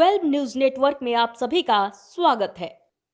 12 news network में आप सभी का स्वागत है।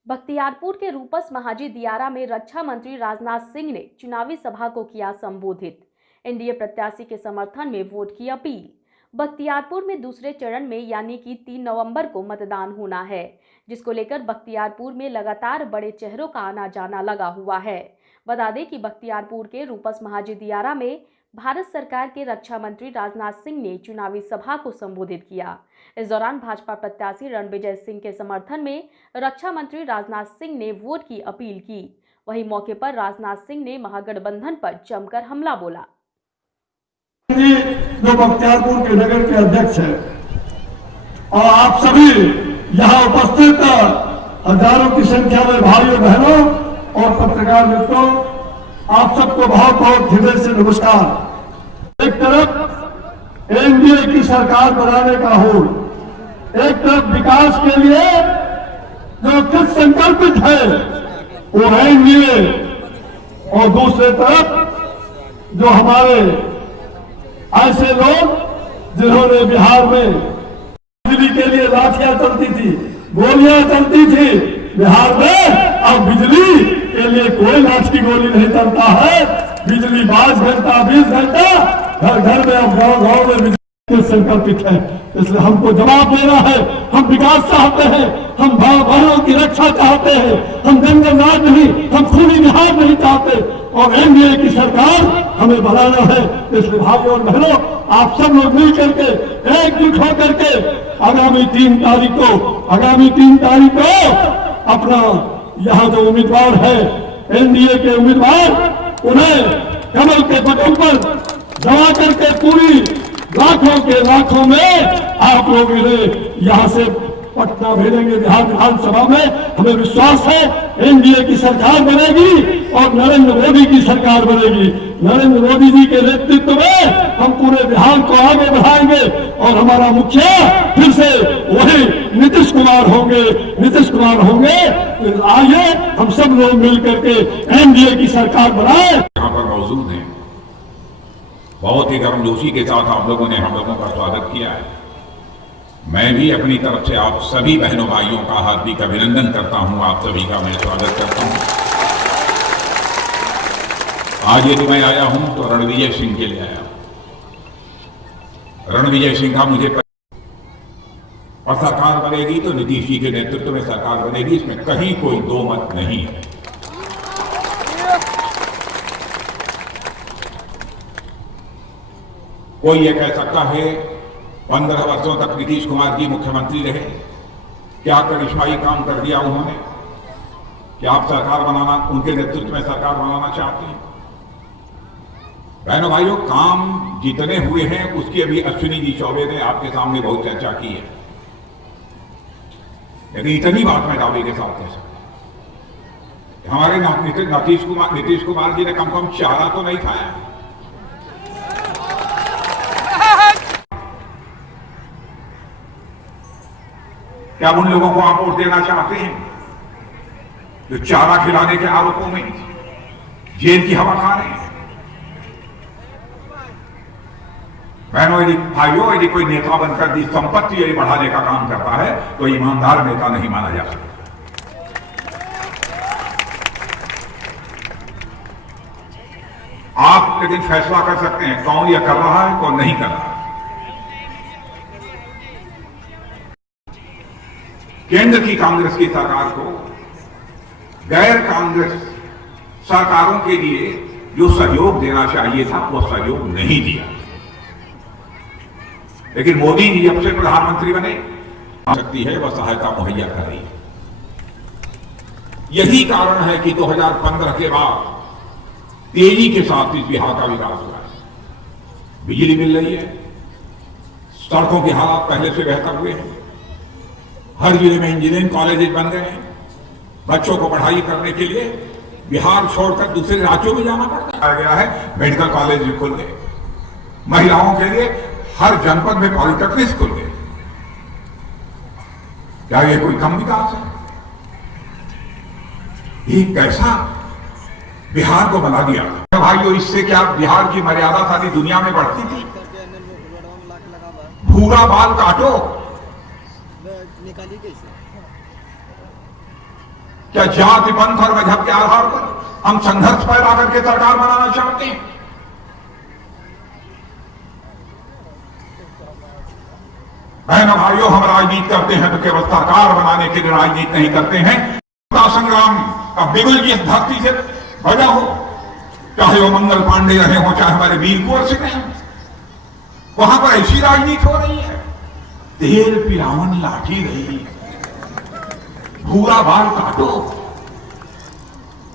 बख्तियारपुर के रूपस महाजी दियारा में रक्षा मंत्री राजनाथ सिंह ने चुनावी सभा को किया संबोधित। एनडीए प्रत्याशी के समर्थन में वोट की अपील। बख्तियारपुर में दूसरे चरण में यानी कि 3 नवंबर को मतदान होना है, जिसको लेकर बख्तियारपुर में लगातार बड़े चेहरों का आना जाना लगा हुआ है। बता दें कि बख्तियारपुर के रूपस महाजी दियारा में भारत सरकार के रक्षा मंत्री राजनाथ सिंह ने चुनावी सभा को संबोधित किया। इस दौरान भाजपा प्रत्याशी रणविजय सिंह के समर्थन में रक्षा मंत्री राजनाथ सिंह ने वोट की अपील की। वहीं मौके पर राजनाथ सिंह ने महागठबंधन पर जमकर हमला बोला। जो बख्तियारपुर के नगर के अध्यक्ष हैं और आप सभी यहाँ उपस्थित हजारों की संख्या में भाइयों बहनों और पत्रकार मित्रों, आप सबको बहुत बहुत हृदय से नमस्कार। एक तरफ एनडीए की सरकार बनाने का होड़, एक तरफ विकास के लिए जो कृत संकल्पित है वो एनडीए, और दूसरे तरफ जो हमारे ऐसे लोग जिन्होंने बिहार में बिजली के लिए लाठियां चलती थी, गोलियां चलती थी, बिहार में अब बिजली के लिए कोई लाठी गोली नहीं चलता है। बिजली 22 घंटा 20 घंटा घर घर में, अब गांव गांव में बिजली संकल्पित है। इसलिए हमको जवाब देना है। हम विकास चाहते हैं, हम भाव बहनों की रक्षा चाहते हैं, हम जंगल राज नहीं, हम खूनी बिहार नहीं चाहते, और एनडीए की सरकार हमें बनाना है। इसलिए भाइयों और बहनों, आप सब लोग मिल करके एकजुट होकर के आगामी 3 तारीख को अपना यहाँ जो उम्मीदवार है एनडीए के उम्मीदवार, उन्हें कमल के बटन पर जमा करके पूरी लाखों के लाखों में आप लोग इन्हें यहाँ से पटना भेजेंगे बिहार विधानसभा में। हमें विश्वास है एनडीए की सरकार बनेगी और नरेंद्र मोदी की सरकार बनेगी। नरेंद्र मोदी जी के नेतृत्व में हम पूरे बिहार को आगे बढ़ाएंगे और हमारा मुखिया फिर से वही नीतीश कुमार होंगे। आइए हम सब लोग मिलकर के एनडीए की सरकार बनाए। यहाँ पर मौजूद हैं, बहुत ही गर्मजोशी के साथ आप लोगों ने हम लोगों का स्वागत किया है। मैं भी अपनी तरफ से आप सभी बहनों भाइयों का हार्दिक अभिनंदन करता हूं। आप सभी का मैं स्वागत करता हूं। आज यदि मैं आया हूं तो रणविजय सिंह के लिए आया हूं। रणविजय सिंह का मुझे और सरकार बनेगी तो नीतीश जी के नेतृत्व में सरकार बनेगी, इसमें कहीं कोई दो मत नहीं है। कोई ये कह सकता है 15 वर्षों तक नीतीश कुमार जी मुख्यमंत्री रहे, क्या करिश्माई काम कर दिया उन्होंने, क्या आप सरकार बनाना, उनके नेतृत्व में सरकार बनाना चाहते हैं? बहनों भाइयों, काम जितने हुए हैं उसकी अभी अश्विनी जी चौबे ने आपके सामने बहुत चर्चा की है, लेकिन इतनी बात मैं दावे के साथ कह सकता, हमारे नीतीश कुमार जी ने कम से कम चारा तो नहीं खाया। क्या उन लोगों को आप वोट देना चाहते हैं जो चारा खिलाने के आरोपों में जेल की हवा खा रहे हैं? बहनों भाइयों, यदि कोई नेता बनकर दी संपत्ति यदि बढ़ाने का काम करता है तो ईमानदार नेता नहीं माना जा सकता। आप लेकिन फैसला कर सकते हैं कौन यह कर रहा है कौन नहीं कर रहा है। केंद्र की कांग्रेस की सरकार को गैर कांग्रेस सरकारों के लिए जो सहयोग देना चाहिए था वो सहयोग नहीं दिया, लेकिन मोदी जी जब से प्रधानमंत्री बने सकती है वह सहायता मुहैया कर रही है। यही कारण है कि 2015 के बाद तेजी के साथ इस बिहार का विकास हुआ है। बिजली मिल रही है, सड़कों के हालात पहले से बेहतर हुए हैं, हर जिले में इंजीनियरिंग कॉलेजेस बन गए हैं, बच्चों को पढ़ाई करने के लिए बिहार छोड़कर दूसरे राज्यों में जाना पड़ता गया है। मेडिकल कॉलेज भी खुल गए, महिलाओं के लिए हर जनपद में पॉलिटेक्निक खुल गए। क्या ये कोई कम विकास है? ये कैसा बिहार को बना दिया भाइयों। इससे क्या बिहार की मर्यादा सारी दुनिया में बढ़ती थी? भूरा बाल काटो, निकाली कैसे? क्या जाति पंथ और मजहब के आधार पर हम संघर्ष पैदा करके सरकार बनाना चाहते हैं? बहनों भाइयों, हम राजनीति करते हैं तो केवल सरकार बनाने के लिए राजनीति नहीं करते हैं। संग्राम का बिगुल जिस धरती से बजा हो, चाहे वो मंगल पांडे रहे हो, चाहे हमारे वीर कुंवर सिंह रहे, वहां पर ऐसी राजनीति हो रही है। तेल पिलावन लाठी रही, भूरा बाल काटो।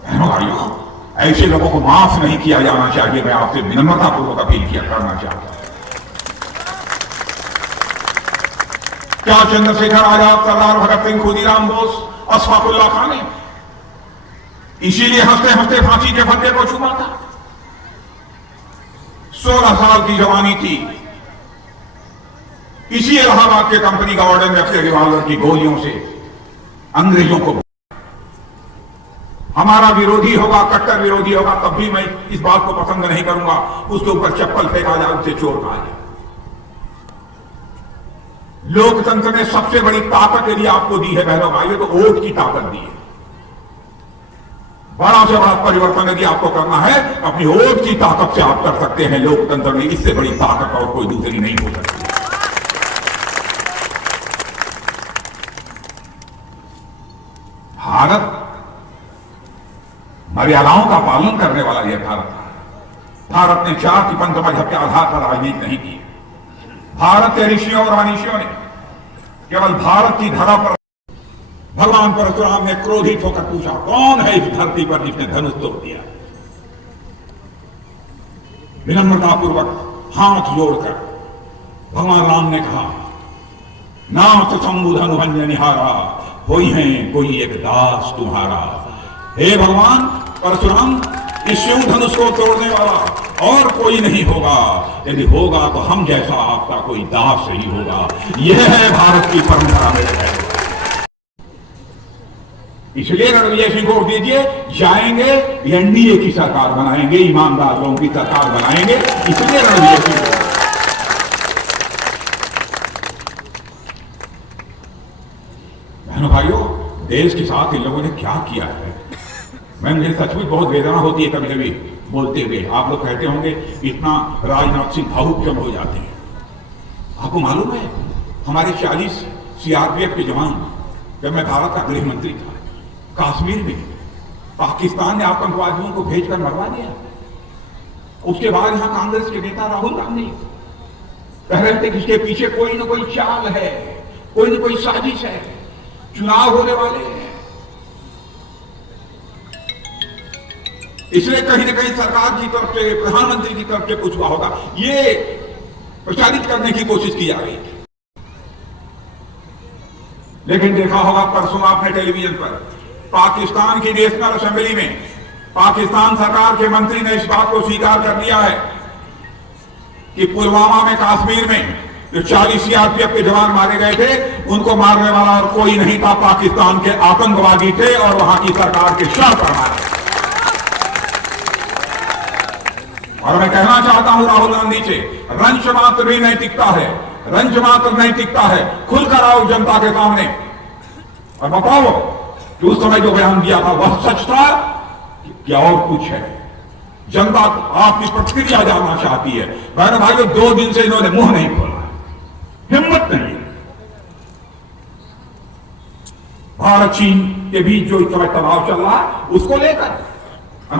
बहनों भाइयों, ऐसे लोगों को माफ नहीं किया जाना चाहिए। मैं आपसे विनम्रतापूर्वक अपील किया करना चाहता हूं। क्या चंद्रशेखर आजाद, सरदार भगत सिंह, खुदीराम बोस, अशफाकुल्लाह खान ने इसीलिए हंसते हंसते फांसी के फंदे को चूमा था? 16 साल की जवानी थी, इसी इलाहाबाद के कंपनी का ऑर्डर में अपने रिवॉल्वर की गोलियों से अंग्रेजों को, हमारा विरोधी होगा, कट्टर विरोधी होगा, तब भी मैं इस बात को पसंद नहीं करूंगा उसके ऊपर चप्पल फेंका जाए, उससे चोर कहा जाए। लोकतंत्र ने सबसे बड़ी ताकत यदि आपको दी है बहनों भाइयों, तो वोट की ताकत दी है। बड़ा से बड़ा परिवर्तन यदि आपको करना है, अपनी वोट की ताकत से आप कर सकते हैं। लोकतंत्र में इससे बड़ी ताकत और कोई दूसरी नहीं हो सकती। भारत मर्यादाओं का पालन करने वाला यह भारत था। भारत ने जाति पंथ मजहब के आधार पर राजनीति नहीं की। भारत के ऋषियों और मनीषियों ने केवल भारत की धरा पर, भगवान परशुराम ने क्रोधित होकर पूछा, कौन है इस धरती पर जिसने धनुष तोड़ दिया? विनम्रतापूर्वक हाथ जोड़कर भगवान राम ने कहा, नाथ संबुधन भंजन निहारा, कोई है कोई एक दास तुम्हारा। हे भगवान परशुराम, इस शिव धनुष को तोड़ने वाला और कोई नहीं होगा। यदि होगा तो हम जैसा आपका कोई दास ही होगा। यह है भारत की परंपरा में। इसलिए रणविजय सिंह को दीजिए, जाएंगे एनडीए की सरकार बनाएंगे, ईमानदार लोगों की सरकार बनाएंगे। इसलिए रणविजय सिंह को, बहनों भाइयों, देश के साथ इन लोगों ने क्या किया है, मुझे सचमुच बहुत वेदना होती है कभी कभी बोलते हुए। आप लोग कहते होंगे इतना राजनाथ सिंह भावुक क्यों हो जाते हैं। आपको मालूम है, हमारे 40 सीआरपीएफ के जवान, जब मैं भारत का गृह मंत्री था, कश्मीर में पाकिस्तान ने आतंकवादियों को भेजकर मरवा दिया। उसके बाद यहां कांग्रेस के नेता राहुल गांधी कह रहे थे कि इसके पीछे कोई ना कोई चाल है, कोई ना कोई साजिश है, चुनाव होने वाले हैं, इसलिए कहीं ना कहीं सरकार की तरफ से, प्रधानमंत्री की तरफ से कुछ हुआ होगा, ये प्रचारित करने की कोशिश की जा रही थी। लेकिन देखा होगा परसों आपने टेलीविजन पर, पाकिस्तान की नेशनल असेंबली में पाकिस्तान सरकार के मंत्री ने इस बात को स्वीकार कर लिया है कि पुलवामा में, कश्मीर में जो 40 सीआरपीएफ के जवान मारे गए थे, उनको मारने वाला और कोई नहीं था, पाकिस्तान के आतंकवादी थे और वहां की सरकार के शर पर मारे। और मैं कहना चाहता हूं राहुल गांधी से, रंश मात्र भी नैतिकता है, रंश मात्र नैतिकता है। खुलकर आओ जनता के सामने और बताओ कि उस समय जो बयान दिया था वह सच था क्या और कुछ है। जनता आपकी प्रतिक्रिया जानना चाहती है। बहनों भाइयों, 2 दिन से इन्होंने मुंह नहीं खोला, हिम्मत नहीं। भारत चीन के बीच जो इस समय तनाव चल रहा है, उसको लेकर